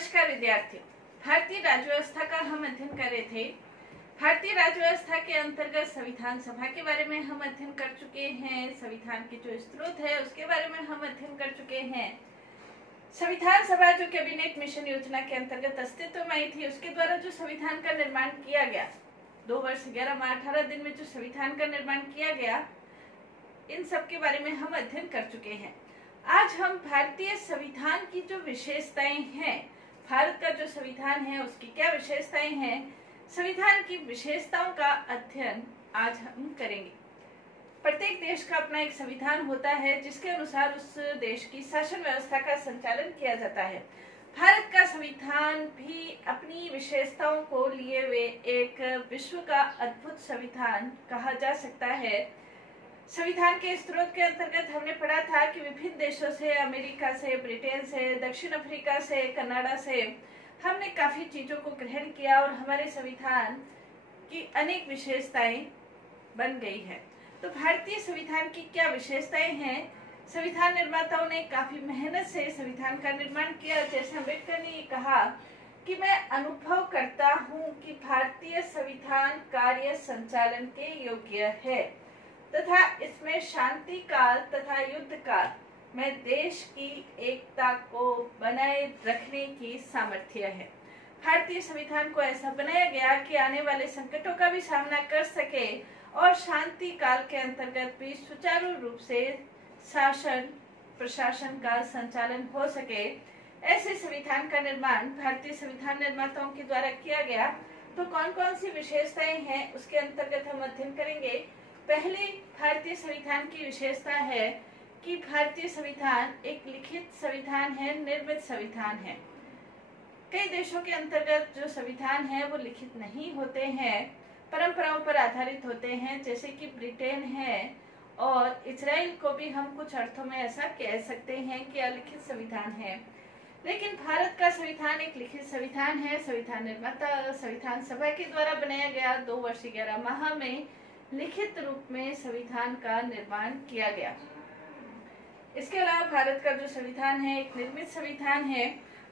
नमस्कार विद्यार्थियों। भारतीय राज्य व्यवस्था का हम अध्ययन कर रहे थे। भारतीय राज्य व्यवस्था के अंतर्गत संविधान सभा के बारे में हम अध्ययन कर चुके हैं। संविधान की जो स्रोत है उसके बारे में हम अध्ययन कर चुके हैं। संविधान सभा जो कैबिनेट मिशन योजना के अंतर्गत अस्तित्व में आई थी, उसके द्वारा जो संविधान का निर्माण किया गया, 2 वर्ष 11 माह 18 दिन में जो संविधान का निर्माण किया गया, इन सब के बारे में हम अध्ययन कर चुके हैं। आज हम भारतीय संविधान की जो विशेषताएं हैं, भारत का जो संविधान है उसकी क्या विशेषताएं हैं, संविधान की विशेषताओं का अध्ययन आज हम करेंगे। प्रत्येक देश का अपना एक संविधान होता है जिसके अनुसार उस देश की शासन व्यवस्था का संचालन किया जाता है। भारत का संविधान भी अपनी विशेषताओं को लिए हुए एक विश्व का अद्भुत संविधान कहा जा सकता है। संविधान के स्रोत के अंतर्गत हमने पढ़ा था कि विभिन्न देशों से, अमेरिका से, ब्रिटेन से, दक्षिण अफ्रीका से, कनाडा से हमने काफी चीजों को ग्रहण किया और हमारे संविधान की अनेक विशेषताएं बन गई है। तो भारतीय संविधान की क्या विशेषताएं हैं? संविधान निर्माताओं ने काफी मेहनत से संविधान का निर्माण किया। जैसे अम्बेडकर ने कहा कि मैं अनुभव करता हूं कि भारतीय संविधान कार्य संचालन के योग्य है तथा इसमें शांति काल तथा युद्ध काल में देश की एकता को बनाए रखने की सामर्थ्य है। भारतीय संविधान को ऐसा बनाया गया कि आने वाले संकटों का भी सामना कर सके और शांति काल के अंतर्गत भी सुचारू रूप से शासन प्रशासन का संचालन हो सके। ऐसे संविधान का निर्माण भारतीय संविधान निर्माताओं के द्वारा किया गया। तो कौन कौन सी विशेषताएं हैं उसके अंतर्गत हम अध्ययन करेंगे। पहली भारतीय संविधान की विशेषता है कि भारतीय संविधान एक लिखित संविधान है, निर्मित संविधान है। कई देशों के अंतर्गत जो संविधान है वो लिखित नहीं होते हैं, परंपराओं पर आधारित होते हैं, जैसे कि ब्रिटेन है और इजराइल को भी हम कुछ अर्थों में ऐसा कह सकते हैं कि अलिखित संविधान है। लेकिन भारत का संविधान एक लिखित संविधान है। संविधान निर्माता संविधान सभा के द्वारा बनाया गया। 2 वर्ष 11 माह में लिखित रूप में संविधान का निर्माण किया गया। इसके अलावा भारत का जो संविधान है एक निर्मित संविधान है।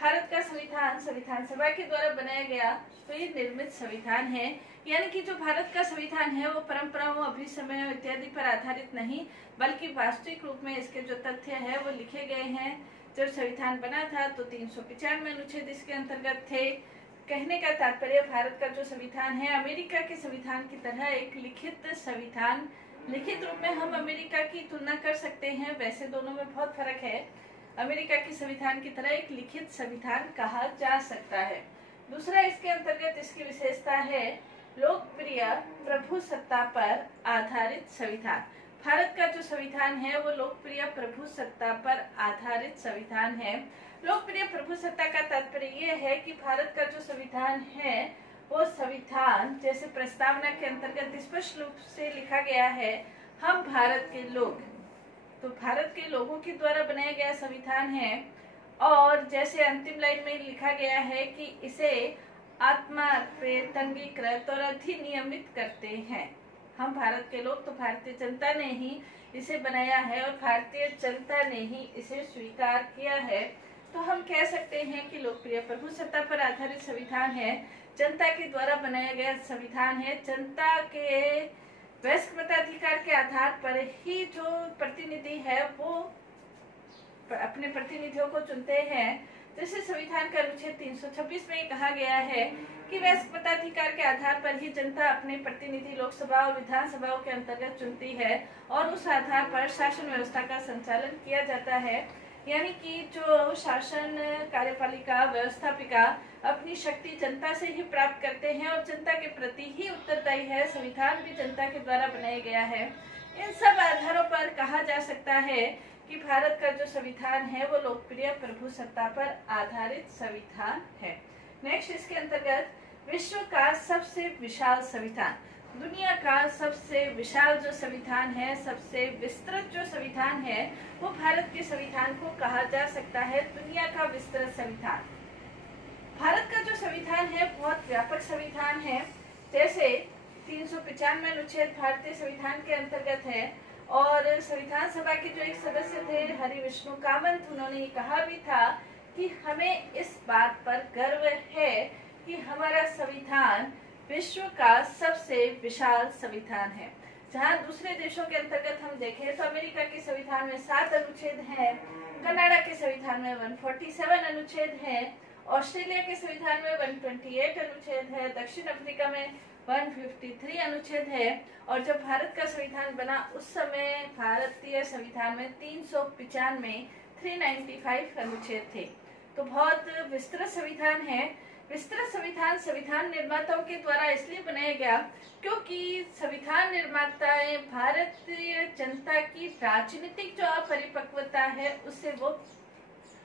भारत का संविधान संविधान सभा के द्वारा बनाया गया तो ये निर्मित संविधान है, यानी कि जो भारत का संविधान है वो परंपराओं, अभिसमयों इत्यादि पर आधारित नहीं, बल्कि वास्तविक रूप में इसके जो तथ्य है वो लिखे गए हैं। जब संविधान बना था तो 395 अनुच्छेद इसके अंतर्गत थे। कहने का तात्पर्य भारत का जो संविधान है अमेरिका के संविधान की तरह एक लिखित संविधान, लिखित रूप में हम अमेरिका की तुलना कर सकते हैं, वैसे दोनों में बहुत फर्क है। अमेरिका की संविधान की तरह एक लिखित संविधान कहा जा सकता है। दूसरा इसके अंतर्गत इसकी विशेषता है लोकप्रिय प्रभुसत्ता पर आधारित संविधान। भारत का जो संविधान है वो लोकप्रिय प्रभुसत्ता पर आधारित संविधान है। लोकप्रिय प्रभुसत्ता का तात्पर्य ये है कि भारत का जो संविधान है वो संविधान जैसे प्रस्तावना के अंतर्गत स्पष्ट रूप से लिखा गया है, हम भारत के लोग, तो भारत के लोगों के द्वारा बनाया गया संविधान है। और जैसे अंतिम लाइन में लिखा गया है कि इसे आत्मार्पित, अंगीकृत और अधिनियमित करते हैं। हम भारत के लोग, तो भारतीय जनता ने ही इसे बनाया है और भारतीय जनता ने ही इसे स्वीकार किया है। तो हम कह सकते हैं कि लोकप्रिय प्रभुसत्ता पर आधारित संविधान है, जनता के द्वारा बनाया गया संविधान है। जनता के वयस्क मताधिकार के आधार पर ही जो प्रतिनिधि है वो अपने प्रतिनिधियों को चुनते हैं। जैसे संविधान का अनुच्छेद 326 में कहा गया है कि वयस्क मताधिकार के आधार पर ही जनता अपने प्रतिनिधि लोकसभा और विधानसभाओं के अंतर्गत चुनती है और उस आधार पर शासन व्यवस्था का संचालन किया जाता है। यानी कि जो शासन कार्यपालिका व्यवस्थापिका अपनी शक्ति जनता से ही प्राप्त करते हैं और जनता के प्रति ही उत्तरदायी है। संविधान भी जनता के द्वारा बनाया गया है। इन सब आधारों पर कहा जा सकता है कि भारत का जो संविधान है वो लोकप्रिय प्रभुसत्ता पर आधारित संविधान है। नेक्स्ट इसके अंतर्गत विश्व का सबसे विशाल संविधान, दुनिया का सबसे विशाल जो संविधान है, सबसे विस्तृत जो संविधान है वो भारत के संविधान को कहा जा सकता है दुनिया का विस्तृत संविधान। भारत का जो संविधान है बहुत व्यापक संविधान है। जैसे 395 अनुच्छेद भारतीय संविधान के अंतर्गत है और संविधान सभा के जो एक सदस्य थे हरि विष्णु कामत, उन्होंने ये कहा भी था कि हमें इस बात पर गर्व है कि हमारा संविधान विश्व का सबसे विशाल संविधान है। जहां दूसरे देशों के अंतर्गत हम देखें तो अमेरिका के संविधान में 7 अनुच्छेद हैं, कनाडा के संविधान में 147 अनुच्छेद हैं, ऑस्ट्रेलिया के संविधान में 128 अनुच्छेद है, दक्षिण अफ्रीका में 153 अनुच्छेद है, और जब भारत का संविधान बना उस समय भारतीय संविधान में 395 अनुच्छेद थे। तो बहुत विस्तृत संविधान है। विस्तृत संविधान संविधान निर्माताओं के द्वारा इसलिए बनाया गया क्योंकि संविधान निर्माताएं भारतीय जनता की राजनीतिक जो अपरिपक्वता है उससे वो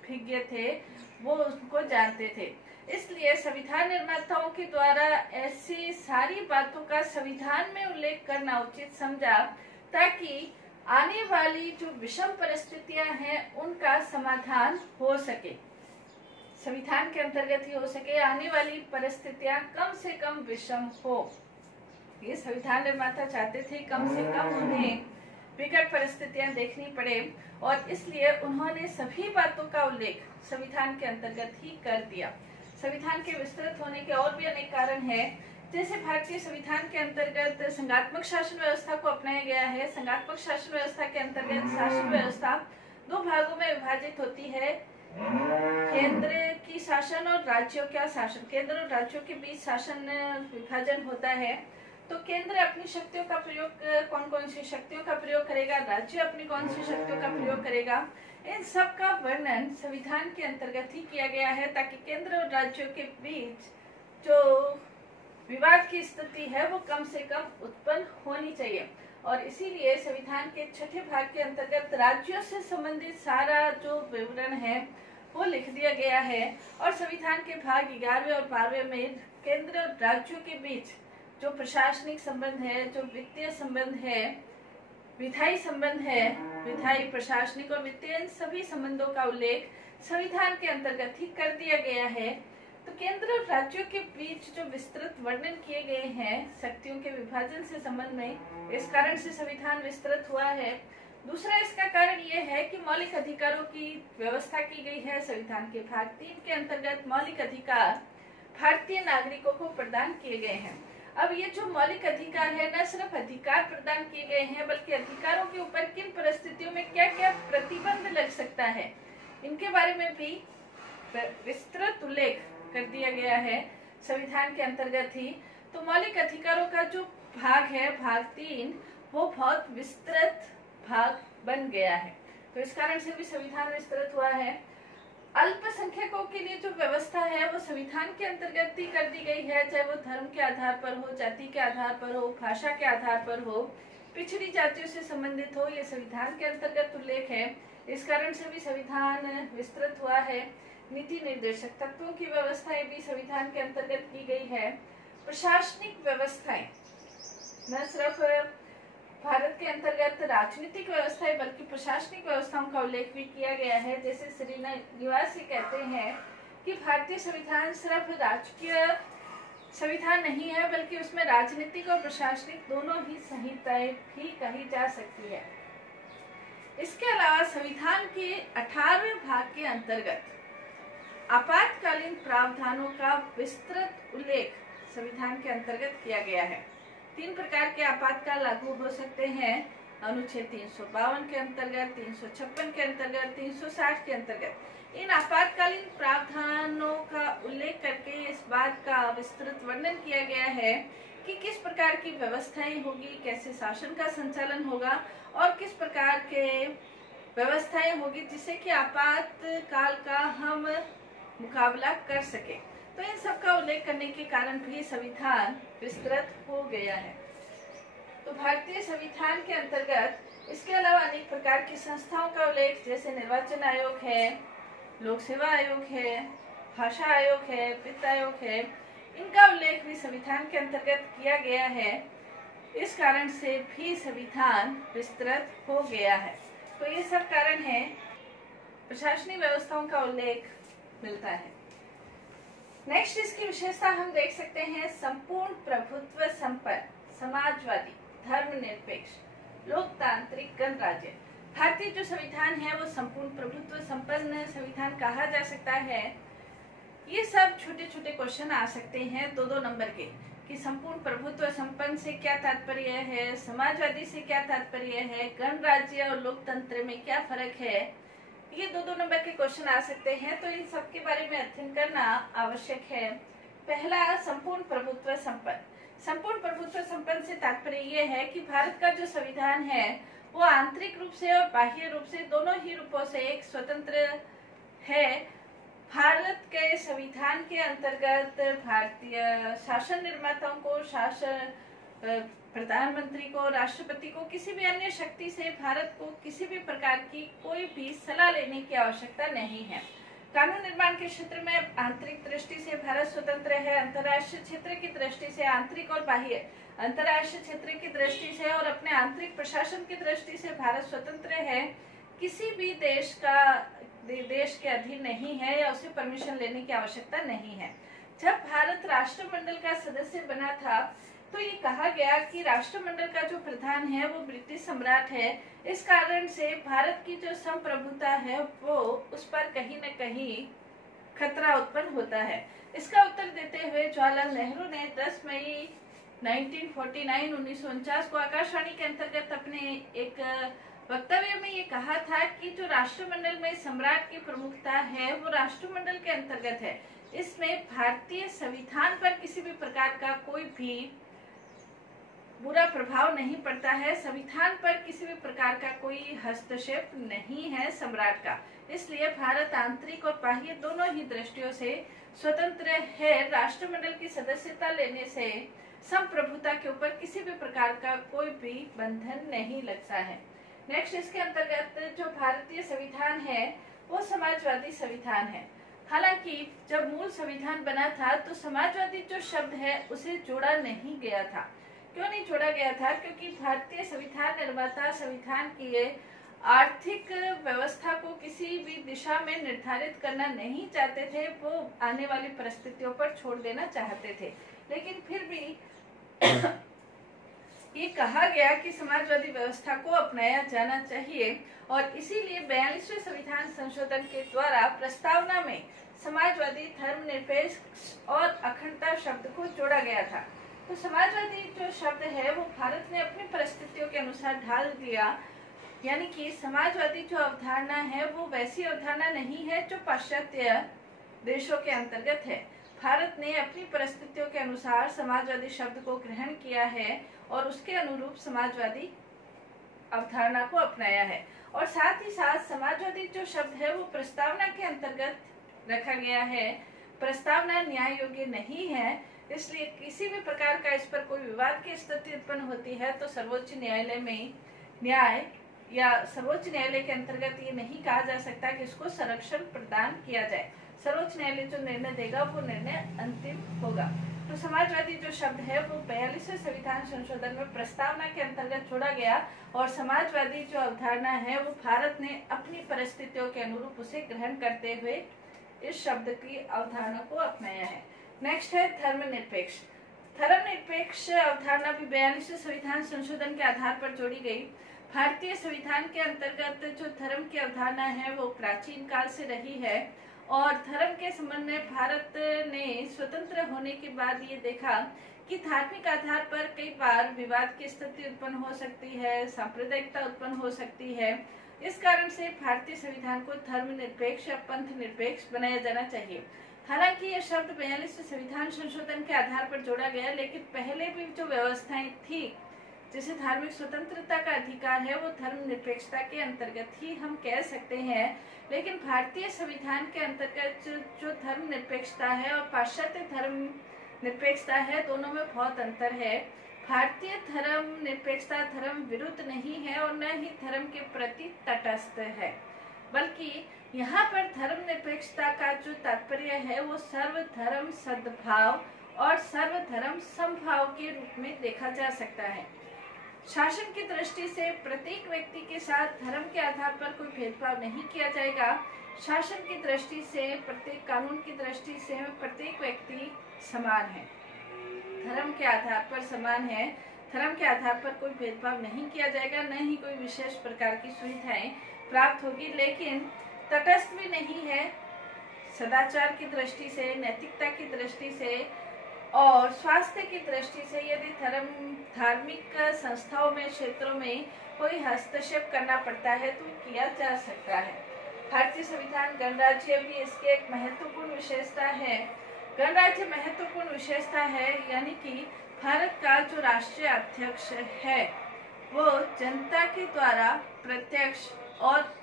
भिज्ञ थे, वो उसको जानते थे। इसलिए संविधान निर्माताओं के द्वारा ऐसी सारी बातों का संविधान में उल्लेख करना उचित समझा ताकि आने वाली जो विषम परिस्थितियां हैं उनका समाधान हो सके, संविधान के अंतर्गत ही हो सके, आने वाली परिस्थितियां कम से कम विषम हो। ये संविधान निर्माता चाहते थे कम से कम उन्हें विकट परिस्थितियां देखनी पड़े, और इसलिए उन्होंने सभी बातों का उल्लेख संविधान के अंतर्गत ही कर दिया। संविधान के विस्तृत होने के और भी अनेक कारण हैं, जैसे भारतीय संविधान के अंतर्गत संघात्मक शासन व्यवस्था को अपनाया गया है। संघात्मक शासन व्यवस्था के अंतर्गत शासन व्यवस्था 2 भागों में विभाजित होती है, केंद्र की शासन और राज्यों का शासन। केंद्र और राज्यों के बीच शासन विभाजन होता है। तो केंद्र अपनी शक्तियों का प्रयोग, कौन कौन सी शक्तियों का प्रयोग करेगा, राज्य अपनी कौन सी शक्तियों का प्रयोग करेगा, इन सब का वर्णन संविधान के अंतर्गत ही किया गया है ताकि केंद्र और राज्यों के बीच जो विवाद की स्थिति है वो कम से कम उत्पन्न होनी चाहिए। और इसीलिए संविधान के 6ठे भाग के अंतर्गत राज्यों से संबंधित सारा जो विवरण है वो लिख दिया गया है, और संविधान के भाग 11वें और 12वें में केंद्र और राज्यों के बीच जो प्रशासनिक संबंध है, जो वित्तीय संबंध है, विधायी संबंध है, विधायी, प्रशासनिक और वित्तीय, इन सभी संबंधों का उल्लेख संविधान के अंतर्गत ही कर दिया गया है। तो केंद्र और राज्यों के बीच जो विस्तृत वर्णन किए गए हैं शक्तियों के विभाजन से संबंध में, इस कारण से संविधान विस्तृत हुआ है। दूसरा इसका कारण यह है कि मौलिक अधिकारों की व्यवस्था की गई है। संविधान के भाग 3 के अंतर्गत मौलिक अधिकार भारतीय नागरिकों को प्रदान किए गए हैं। अब ये जो मौलिक अधिकार है न सिर्फ अधिकार प्रदान किए गए हैं बल्कि अधिकारों के ऊपर किन परिस्थितियों में क्या क्या प्रतिबंध लग सकता है, इनके बारे में भी विस्तृत उल्लेख कर दिया गया है संविधान के अंतर्गत ही। तो मौलिक अधिकारों का जो भाग है, भाग 3, वो बहुत विस्तृत भाग बन गया है। तो इस कारण से भी संविधान विस्तृत हुआ है। अल्पसंख्यकों के लिए जो व्यवस्था है वो संविधान के अंतर्गत ही कर दी गई है, चाहे वो धर्म के आधार पर हो, जाति के आधार पर हो, भाषा के आधार पर हो, पिछड़ी जातियों से संबंधित हो, ये संविधान के अंतर्गत उल्लेख है। इस कारण से भी संविधान विस्तृत हुआ है। नीति निर्देशक तत्वों की व्यवस्थाएं भी संविधान के अंतर्गत की गई है। प्रशासनिक व्यवस्थाएं न सिर्फ भारत के अंतर्गत राजनीतिक व्यवस्थाएं बल्कि प्रशासनिक व्यवस्थाओं का उल्लेख भी किया गया है। जैसे श्रीनिवास कहते हैं कि भारतीय संविधान सिर्फ राजकीय संविधान नहीं है बल्कि उसमें राजनीतिक और प्रशासनिक दोनों ही संहिताएं भी कही जा सकती है। इसके अलावा संविधान के 18वें भाग के अंतर्गत आपातकालीन प्रावधानों का विस्तृत उल्लेख संविधान के अंतर्गत किया गया है। 3 प्रकार के आपातकाल लागू हो सकते हैं, अनुच्छेद 352 के अंतर्गत, 356 के अंतर्गत, 360 के अंतर्गत। इन आपातकालीन प्रावधानों का उल्लेख करके इस बात का विस्तृत वर्णन किया गया है कि किस प्रकार की व्यवस्थाएं होगी, कैसे शासन का संचालन होगा और किस प्रकार के व्यवस्थाएं होगी जिससे कि आपातकाल का हम मुकाबला कर सके। तो इन सब का उल्लेख करने के कारण भी संविधान विस्तृत हो गया है। तो भारतीय संविधान के अंतर्गत इसके अलावा अनेक प्रकार की संस्थाओं का उल्लेख, जैसे निर्वाचन आयोग है, लोक सेवा आयोग है, भाषा आयोग है, वित्त आयोग है, इनका उल्लेख भी संविधान के अंतर्गत किया गया है। इस कारण से भी संविधान विस्तृत हो गया है। तो ये सब कारण है, प्रशासनिक व्यवस्थाओं का उल्लेख मिलता है। नेक्स्ट इसकी विशेषता हम देख सकते हैं, संपूर्ण प्रभुत्व संपन्न, समाजवादी, धर्मनिरपेक्ष, लोकतांत्रिक गणराज्य। भारतीय जो संविधान है वो संपूर्ण प्रभुत्व संपन्न संविधान कहा जा सकता है। ये सब छोटे छोटे क्वेश्चन आ सकते हैं 2-2 नंबर के, कि संपूर्ण प्रभुत्व संपन्न से क्या तात्पर्य है, समाजवादी से क्या तात्पर्य है, गणराज्य और लोकतंत्र में क्या फर्क है। ये 2-2 नंबर के क्वेश्चन आ सकते हैं, तो इन सब के बारे में अध्ययन करना आवश्यक है। पहला, संपूर्ण प्रभुत्व संपन्न। संपूर्ण प्रभुत्व संपन्न से तात्पर्य ये है कि भारत का जो संविधान है वो आंतरिक रूप से और बाह्य रूप से दोनों ही रूपों से एक स्वतंत्र है। भारत के संविधान के अंतर्गत भारतीय शासन निर्माताओं को, प्रधानमंत्री को, राष्ट्रपति को, किसी भी अन्य शक्ति से भारत को किसी भी प्रकार की कोई भी सलाह लेने की आवश्यकता नहीं है। कानून निर्माण के क्षेत्र में आंतरिक दृष्टि से भारत स्वतंत्र है, अंतर्राष्ट्रीय क्षेत्र की दृष्टि से आंतरिक और बाह्य, अंतर्राष्ट्रीय क्षेत्र की दृष्टि से और अपने आंतरिक प्रशासन की दृष्टि से भारत स्वतंत्र है। किसी भी देश के अधीन नहीं है या उसे परमिशन लेने की आवश्यकता नहीं है। जब भारत राष्ट्रमंडल का सदस्य बना था तो ये कहा गया कि राष्ट्रमंडल का जो प्रधान है वो ब्रिटिश सम्राट है। इस कारण से भारत की जो संप्रभुता है वो उस पर कहीं न कहीं खतरा उत्पन्न होता है। इसका उत्तर देते हुए जवाहरलाल नेहरू ने 10 मई 1949 को आकाशवाणी के अंतर्गत अपने एक वक्तव्य में ये कहा था कि जो राष्ट्रमंडल में सम्राट की प्रमुखता है वो राष्ट्रमंडल के अंतर्गत है। इसमें भारतीय संविधान पर किसी भी प्रकार का कोई भी बुरा प्रभाव नहीं पड़ता है। संविधान पर किसी भी प्रकार का कोई हस्तक्षेप नहीं है सम्राट का। इसलिए भारत आंतरिक और बाह्य दोनों ही दृष्टियों से स्वतंत्र है। राष्ट्रमंडल की सदस्यता लेने से संप्रभुता के ऊपर किसी भी प्रकार का कोई भी बंधन नहीं लगता है। नेक्स्ट, इसके अंतर्गत जो भारतीय संविधान है वो समाजवादी संविधान है। हालांकि जब मूल संविधान बना था तो समाजवादी जो शब्द है उसे जोड़ा नहीं गया था। क्यों नहीं जोड़ा गया था? क्योंकि भारतीय संविधान निर्माता संविधान की आर्थिक व्यवस्था को किसी भी दिशा में निर्धारित करना नहीं चाहते थे, वो आने वाली परिस्थितियों पर छोड़ देना चाहते थे। लेकिन फिर भी ये कहा गया कि समाजवादी व्यवस्था को अपनाया जाना चाहिए और इसीलिए 42वें संविधान संशोधन के द्वारा प्रस्तावना में समाजवादी, धर्मनिरपेक्ष और अखंडता शब्द को जोड़ा गया था। तो समाजवादी जो शब्द है वो भारत ने अपनी परिस्थितियों के अनुसार ढाल दिया, यानी कि समाजवादी जो अवधारणा है वो वैसी अवधारणा नहीं है जो पाश्चात्य देशों के अंतर्गत है। भारत ने अपनी परिस्थितियों के अनुसार समाजवादी शब्द को ग्रहण किया है और उसके अनुरूप समाजवादी अवधारणा को अपनाया है। और साथ ही साथ समाजवादी जो शब्द है वो प्रस्तावना के अंतर्गत रखा गया है। प्रस्तावना न्याय योग्य नहीं है, इसलिए किसी भी प्रकार का इस पर कोई विवाद की स्थिति उत्पन्न होती है तो सर्वोच्च न्यायालय में न्याय या सर्वोच्च न्यायालय के अंतर्गत ये नहीं कहा जा सकता कि इसको संरक्षण प्रदान किया जाए। सर्वोच्च न्यायालय जो निर्णय देगा वो निर्णय अंतिम होगा। तो समाजवादी जो शब्द है वो 42वें संविधान संशोधन में प्रस्तावना के अंतर्गत जोड़ा गया और समाजवादी जो अवधारणा है वो भारत ने अपनी परिस्थितियों के अनुरूप उसे ग्रहण करते हुए इस शब्द की अवधारणा को अपनाया है। नेक्स्ट है धर्मनिरपेक्ष। धर्मनिरपेक्ष अवधारणा भी 42वें संविधान संशोधन के आधार पर जोड़ी गई। भारतीय संविधान के अंतर्गत जो धर्म की अवधारणा है वो प्राचीन काल से रही है और धर्म के संबंध में भारत ने स्वतंत्र होने के बाद ये देखा कि धार्मिक आधार पर कई बार विवाद की स्थिति उत्पन्न हो सकती है, सांप्रदायिकता उत्पन्न हो सकती है। इस कारण से भारतीय संविधान को धर्मनिरपेक्ष या पंथ निरपेक्ष बनाया जाना चाहिए। हालांकि यह शब्द 42वें संविधान संशोधन के आधार पर जोड़ा गया, लेकिन पहले भी जो व्यवस्थाएं थी जिसे धार्मिक स्वतंत्रता का अधिकार है वो धर्मनिरपेक्षता के अंतर्गत ही हम कह सकते हैं। लेकिन भारतीय संविधान के अंतर्गत जो धर्मनिरपेक्षता है और पाश्चात्य धर्मनिरपेक्षता है दोनों में बहुत अंतर है। भारतीय धर्मनिरपेक्षता धर्म विरुद्ध नहीं है और न ही धर्म के प्रति तटस्थ है, बल्कि यहाँ पर धर्मनिरपेक्षता का जो तात्पर्य है वो सर्वधर्म सद्भाव और सर्वधर्म समभाव के रूप में देखा जा सकता है। शासन की दृष्टि से प्रत्येक व्यक्ति के साथ धर्म के आधार पर कोई भेदभाव नहीं किया जाएगा। शासन की दृष्टि से, प्रत्येक कानून की दृष्टि से प्रत्येक व्यक्ति समान है, धर्म के आधार पर समान है। धर्म के आधार पर कोई भेदभाव नहीं किया जाएगा, न ही कोई विशेष प्रकार की सुविधाएं प्राप्त होगी, लेकिन तटस्थ भी नहीं है। सदाचार की दृष्टि से, नैतिकता की दृष्टि से और स्वास्थ्य की दृष्टि से यदि धार्मिक संस्थाओं में, क्षेत्रों में कोई हस्तक्षेप करना पड़ता है तो किया जा सकता है। भारतीय संविधान गणराज्य भी इसकी एक महत्वपूर्ण विशेषता है। गणराज्य महत्वपूर्ण विशेषता है, यानी कि भारत का जो राष्ट्रीय अध्यक्ष है वो जनता के द्वारा प्रत्यक्ष और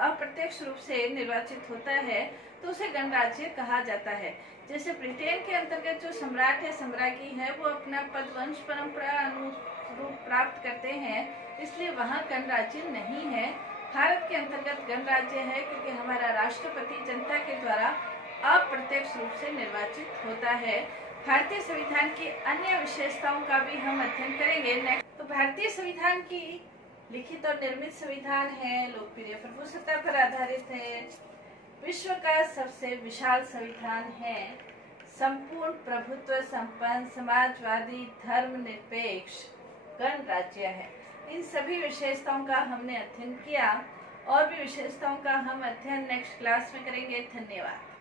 अप्रत्यक्ष रूप से निर्वाचित होता है, तो उसे गणराज्य कहा जाता है। जैसे ब्रिटेन के अंतर्गत जो सम्राट है, सम्राज्ञी है, वो अपना पद वंश परंपरा अनुरूप प्राप्त करते हैं, इसलिए वहाँ गणराज्य नहीं है। भारत के अंतर्गत गणराज्य है क्योंकि हमारा राष्ट्रपति जनता के द्वारा अप्रत्यक्ष रूप से निर्वाचित होता है। भारतीय संविधान की अन्य विशेषताओं का भी हम अध्ययन करेंगे नेक्स्ट। तो भारतीय संविधान की लिखित और निर्मित संविधान है, लोकप्रिय प्रभुसत्ता पर आधारित है, विश्व का सबसे विशाल संविधान है, संपूर्ण प्रभुत्व संपन्न, समाजवादी, धर्मनिरपेक्ष गणराज्य है। इन सभी विशेषताओं का हमने अध्ययन किया और भी विशेषताओं का हम अध्ययन नेक्स्ट क्लास में करेंगे। धन्यवाद।